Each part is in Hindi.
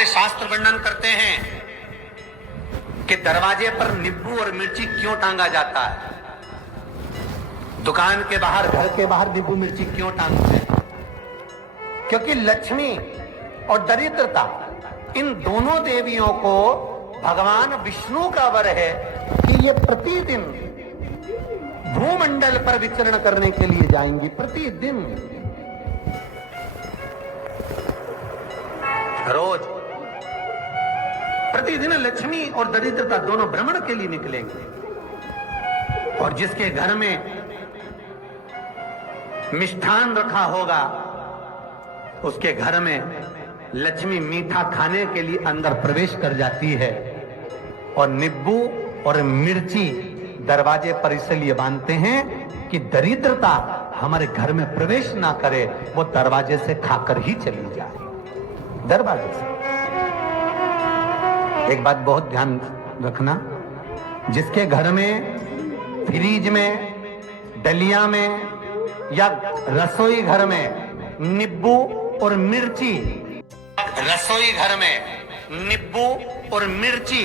हमारे शास्त्र वर्णन करते हैं कि दरवाजे पर नींबू और मिर्ची क्यों टांगा जाता है। दुकान के बाहर, घर के बाहर नींबू मिर्ची क्यों टांगते हैं? क्योंकि लक्ष्मी और दरिद्रता, इन दोनों देवियों को भगवान विष्णु का वर है कि ये प्रतिदिन भूमंडल पर विचरण करने के लिए जाएंगी। प्रतिदिन, रोज प्रतिदिन लक्ष्मी और दरिद्रता दोनों भ्रमण के लिए निकलेंगे। और जिसके घर में मिष्ठान रखा होगा, उसके घर में लक्ष्मी मीठा खाने के लिए अंदर प्रवेश कर जाती है। और नींबू और मिर्ची दरवाजे पर इसलिए बांधते हैं कि दरिद्रता हमारे घर में प्रवेश ना करे, वो दरवाजे से खाकर ही चली जाए। दरवाजे से। एक बात बहुत ध्यान रखना, जिसके घर में फ्रिज में, डलिया में या रसोई घर में नींबू और मिर्ची, रसोई घर में नींबू और मिर्ची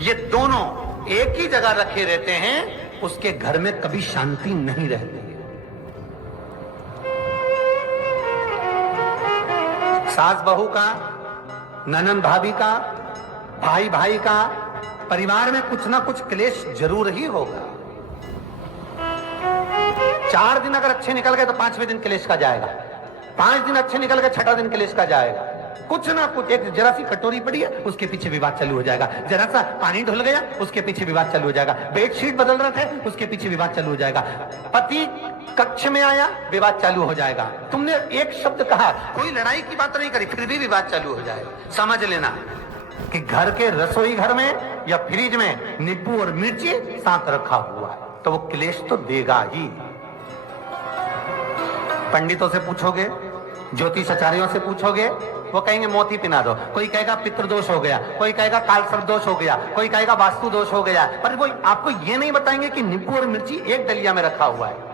ये दोनों एक ही जगह रखे रहते हैं, उसके घर में कभी शांति नहीं रहती है। सास बहू का, ननंद भाभी का, भाई भाई का, परिवार में कुछ ना कुछ क्लेश जरूर ही होगा। 4 दिन अगर अच्छे निकल गए तो 5वें दिन क्लेश का जाएगा। 5 दिन अच्छे निकल गए, 6ठा दिन क्लेश का जाएगा। कुछ ना कुछ, एक जरा सी कटोरी पड़ी है, उसके पीछे विवाद चालू हो जाएगा। जरा सा पानी ढुल गया, उसके पीछे विवाद चालू हो जाएगा। बेडशीट बदल रहा था, उसके पीछे विवाद चालू हो जाएगा। पति कक्ष में आया, विवाद चालू हो जाएगा। तुमने एक शब्द कहा, कोई लड़ाई की बात नहीं करी, फिर भी विवाद चालू हो जाएगा। समझ लेना कि घर के रसोई घर में या फ्रिज में नींबू और मिर्ची साथ रखा हुआ है तो वो क्लेश तो देगा ही। पंडितों से पूछोगे, ज्योतिषाचार्यों से पूछोगे, वो कहेंगे मोती पिना दो। कोई कहेगा पितृदोष हो गया, कोई कहेगा कालसर्प दोष हो गया, कोई कहेगा वास्तु दोष हो गया। पर वो आपको ये नहीं बताएंगे कि नींबू और मिर्ची एक डलिया में रखा हुआ है।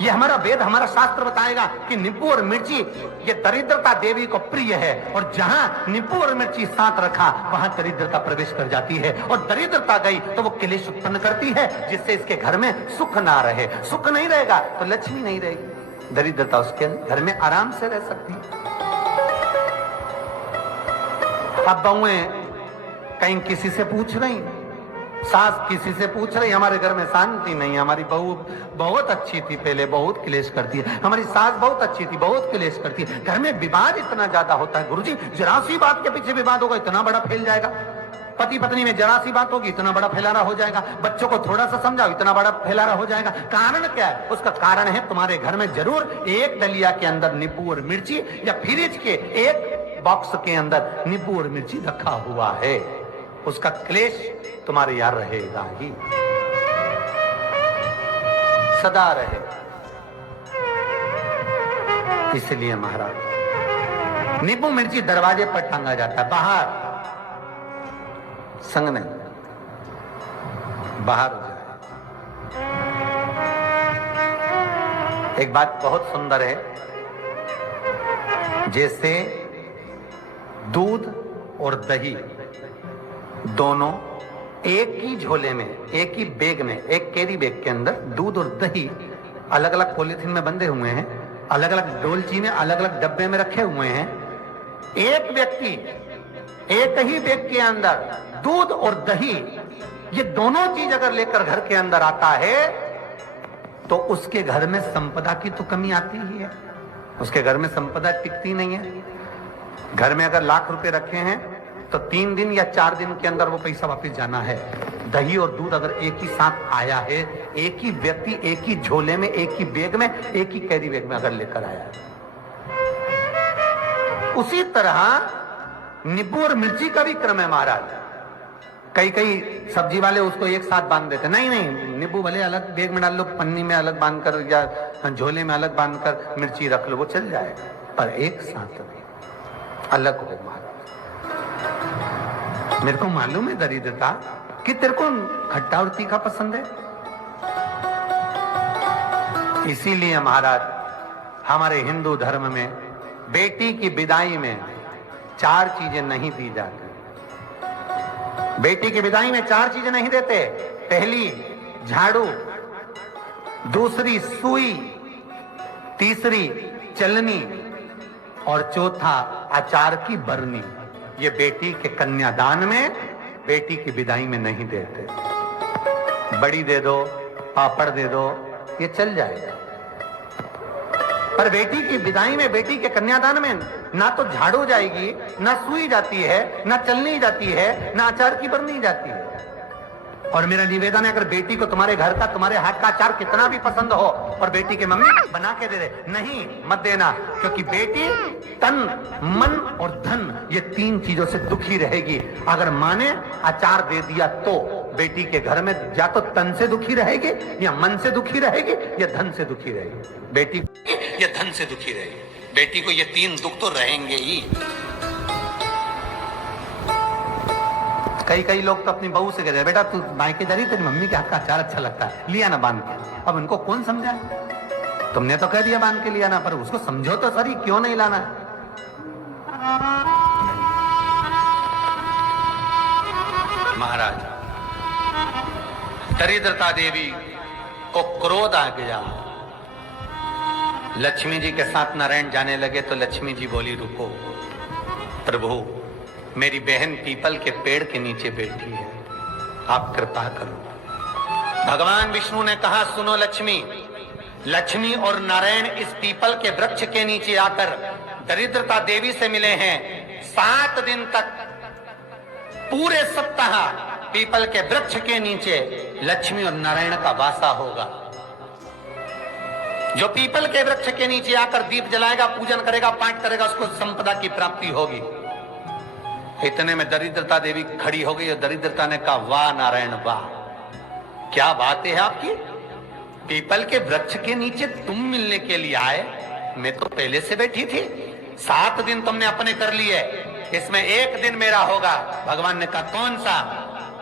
ये हमारा वेद, हमारा शास्त्र बताएगा कि नींबू और मिर्ची ये दरिद्रता देवी को प्रिय है। और जहां नींबू और मिर्ची साथ रखा, वहां दरिद्रता प्रवेश कर जाती है। और दरिद्रता गई तो वो क्लेश उत्पन्न करती है, जिससे इसके घर में सुख ना रहे। सुख नहीं रहेगा तो लक्ष्मी नहीं रहेगी। दरिद्रता उसके घर में आराम से रह सकती है। अब बहुएं कहीं किसी से पूछ रही, सास किसी से पूछ रही, हमारे घर में शांति नहीं है, हमारी बहू बहुत अच्छी थी, पहले बहुत क्लेश करती है, हमारी सास बहुत अच्छी थी, बहुत क्लेश करती है। घर में विवाद इतना ज्यादा होता है गुरुजी, जरा सी बात के पीछे विवाद होगा, इतना बड़ा फैल जाएगा। पति पत्नी में जरा सी बात होगी, इतना बड़ा फैलाना हो जाएगा। बच्चों को थोड़ा सा समझाओ, इतना बड़ा फैलाना हो जाएगा। कारण क्या है? उसका कारण है तुम्हारे घर में जरूर एक डलिया के अंदर नींबू और मिर्ची या फ्रिज के एक बॉक्स के अंदर नींबू और मिर्ची रखा हुआ है। उसका क्लेश तुम्हारे यार रहेगा ही, सदा रहे। इसलिए महाराज नींबू मिर्ची दरवाजे पर टांगा जाता है, बाहर संग नहीं, बाहर हो जाए। एक बात बहुत सुंदर है, जैसे दूध और दही दोनों एक ही झोले में, एक ही बैग में, एक कैरी बैग के अंदर दूध और दही अलग अलग पॉलिथीन में बंधे हुए हैं, अलग अलग डोलची में, अलग अलग डब्बे में रखे हुए हैं। एक व्यक्ति एक ही बैग के अंदर दूध और दही ये दोनों चीज अगर लेकर घर के अंदर आता है तो उसके घर में संपदा की तो कमी आती ही है। उसके घर में संपदा टिकती नहीं है। घर में अगर लाख रुपए रखे हैं तो 3 दिन या 4 दिन के अंदर वो पैसा वापस जाना है। दही और दूध अगर एक ही साथ आया है, एक ही व्यक्ति एक ही झोले में, एक ही बैग में, एक ही कैरी बैग में अगर लेकर आया है, उसी तरह नींबू और मिर्ची का भी क्रम है महाराज। कई कई सब्जी वाले उसको एक साथ बांध देते, नहीं नहीं, नींबू भले अलग बैग में डाल लो, पन्नी में अलग बांध कर या झोले में अलग बांध कर मिर्ची रख लो, वो चल जाएगा, पर एक साथ अलग हो महाराज। मेरे को मालूम है दरिद्रता कि तेरे को खट्टा और तीखा पसंद है, इसीलिए महाराज हमारे हिंदू धर्म में बेटी की विदाई में 4 चीजें नहीं दी जाती। बेटी की विदाई में 4 चीजें नहीं देते। पहली झाड़ू, दूसरी सुई, तीसरी चलनी और चौथा अचार की बरनी। ये बेटी के कन्यादान में, बेटी की विदाई में नहीं देते। बड़ी दे दो, पापड़ दे दो, ये चल जाएगा, पर बेटी की विदाई में, बेटी के कन्यादान में ना तो झाड़ू जाएगी, ना सुई जाती है, ना चलनी जाती है, ना अचार की बरनी जाती है। और मेरा निवेदन है, अगर बेटी को तुम्हारे घर का, तुम्हारे हाथ का अचार कितना भी पसंद हो और बेटी की मम्मी बना के दे दे, नहीं मत देना, क्योंकि बेटी तन, मन और धन, ये 3 चीजों से दुखी रहेगी। अगर माँ ने अचार दे दिया तो बेटी के घर में या तो तन से दुखी रहेगी, या मन से दुखी रहेगी, या धन से दुखी रहेगी। बेटी ये धन से दुखी रहेगी। बेटी को ये 3 दुख तो रहेंगे ही। कई लोग तो अपनी बहू से कहते हैं, बेटा तू मायके जा रही, तेरी मम्मी के हाथ का अचार अच्छा लगता है, लिया ना बांध के। अब उनको कौन समझाए? तुमने तो कह दिया बांध के लिया ना, पर उसको समझो तो सही, क्यों नहीं लाना? महाराज, दरिद्रता देवी को क्रोध आ गया। लक्ष्मी जी के साथ नारायण जाने लगे तो लक्ष्मी जी बोली, रुको प्रभु, मेरी बहन पीपल के पेड़ के नीचे बैठी है, आप कृपा करो। भगवान विष्णु ने कहा, सुनो लक्ष्मी, लक्ष्मी और नारायण इस पीपल के वृक्ष के नीचे आकर दरिद्रता देवी से मिले हैं। 7 दिन तक, पूरे सप्ताह पीपल के वृक्ष के नीचे लक्ष्मी और नारायण का वासा होगा। जो पीपल के वृक्ष के नीचे आकर दीप जलाएगा, पूजन करेगा, पाठ करेगा, उसको संपदा की प्राप्ति होगी। इतने में दरिद्रता देवी खड़ी हो गई और दरिद्रता ने कहा, वाह नारायण वाह, क्या बात है आपकी, पीपल के वृक्ष के नीचे तुम मिलने के लिए आए, मैं तो पहले से बैठी थी। 7 दिन तुमने अपने कर लिए, इसमें 1 दिन मेरा होगा। भगवान ने कहा, कौन सा?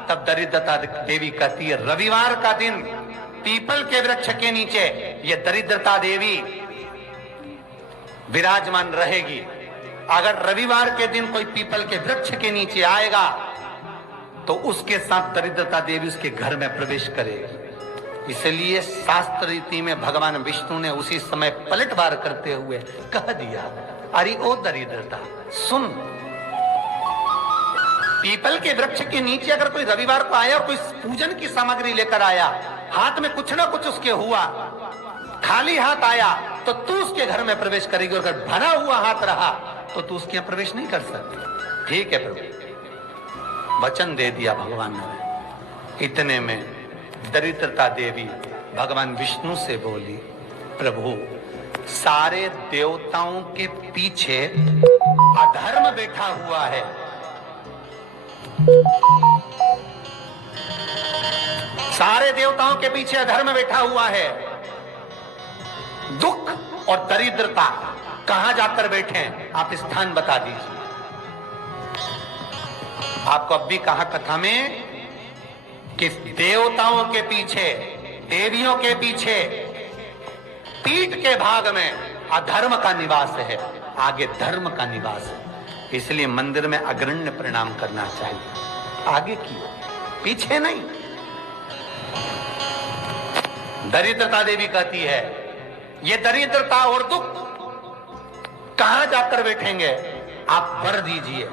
तब दरिद्रता देवी कहती है, रविवार का दिन पीपल के वृक्ष के नीचे ये दरिद्रता देवी विराजमान रहेगी। अगर रविवार के दिन कोई पीपल के वृक्ष के नीचे आएगा तो उसके साथ दरिद्रता देवी उसके घर में प्रवेश करेगी। इसलिए शास्त्र रीति में भगवान विष्णु ने उसी समय पलटवार करते हुए कह दिया, अरे ओ दरिद्रता सुन, पीपल के वृक्ष के नीचे अगर कोई रविवार को आया और कोई पूजन की सामग्री लेकर आया, हाथ में कुछ ना कुछ उसके हुआ, खाली हाथ आया, तो तू उसके घर में प्रवेश करेगी, और अगर भरा हुआ हाथ रहा तो तू उसके यहाँ प्रवेश नहीं कर सकती। ठीक है प्रभु, वचन दे दिया भगवान ने। इतने में दरिद्रता देवी भगवान विष्णु से बोली, प्रभु सारे देवताओं के पीछे अधर्म बैठा हुआ है, सारे देवताओं के पीछे अधर्म बैठा हुआ है। दुख और दरिद्रता कहां जाकर बैठे हैं, आप स्थान बता दीजिए। आपको अब भी कहा कथा में कि देवताओं के पीछे, देवियों के पीछे, पीठ के भाग में अधर्म का निवास है, आगे धर्म का निवास है। इसलिए मंदिर में अग्रण्य प्रणाम करना चाहिए, आगे की पीछे नहीं। दरिद्रता देवी कहती है, ये दरिद्रता और दुख कहां जाकर बैठेंगे, आप वर दीजिए।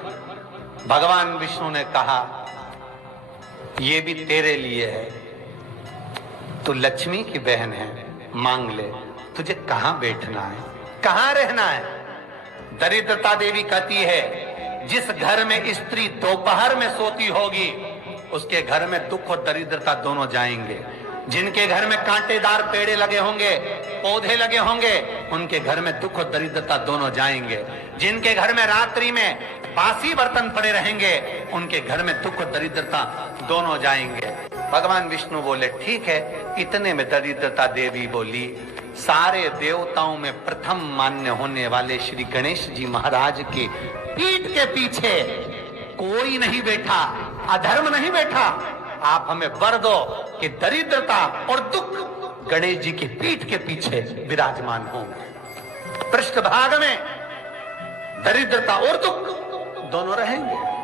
भगवान विष्णु ने कहा, ये भी तेरे लिए है, तू लक्ष्मी की बहन है, मांग ले, तुझे कहां बैठना है, कहां रहना है। दरिद्रता देवी कहती है, जिस घर में स्त्री दोपहर में सोती होगी उसके घर में दुख और दरिद्रता दोनों जाएंगे। जिनके घर में कांटेदार पेड़े लगे होंगे, पौधे लगे होंगे, उनके घर में दुख और दरिद्रता दोनों जाएंगे। जिनके घर में रात्रि में बासी बर्तन पड़े रहेंगे, उनके घर में दुख और दरिद्रता दोनों जाएंगे। भगवान विष्णु बोले, ठीक है। इतने में दरिद्रता देवी बोली, सारे देवताओं में प्रथम मान्य होने वाले श्री गणेश जी महाराज के पीठ के पीछे कोई नहीं बैठा, अधर्म नहीं बैठा। आप हमें वर दो कि दरिद्रता और दुख गणेश जी की पीठ के पीछे विराजमान होंगे। पृष्ठभाग में दरिद्रता और दुख दोनों रहेंगे।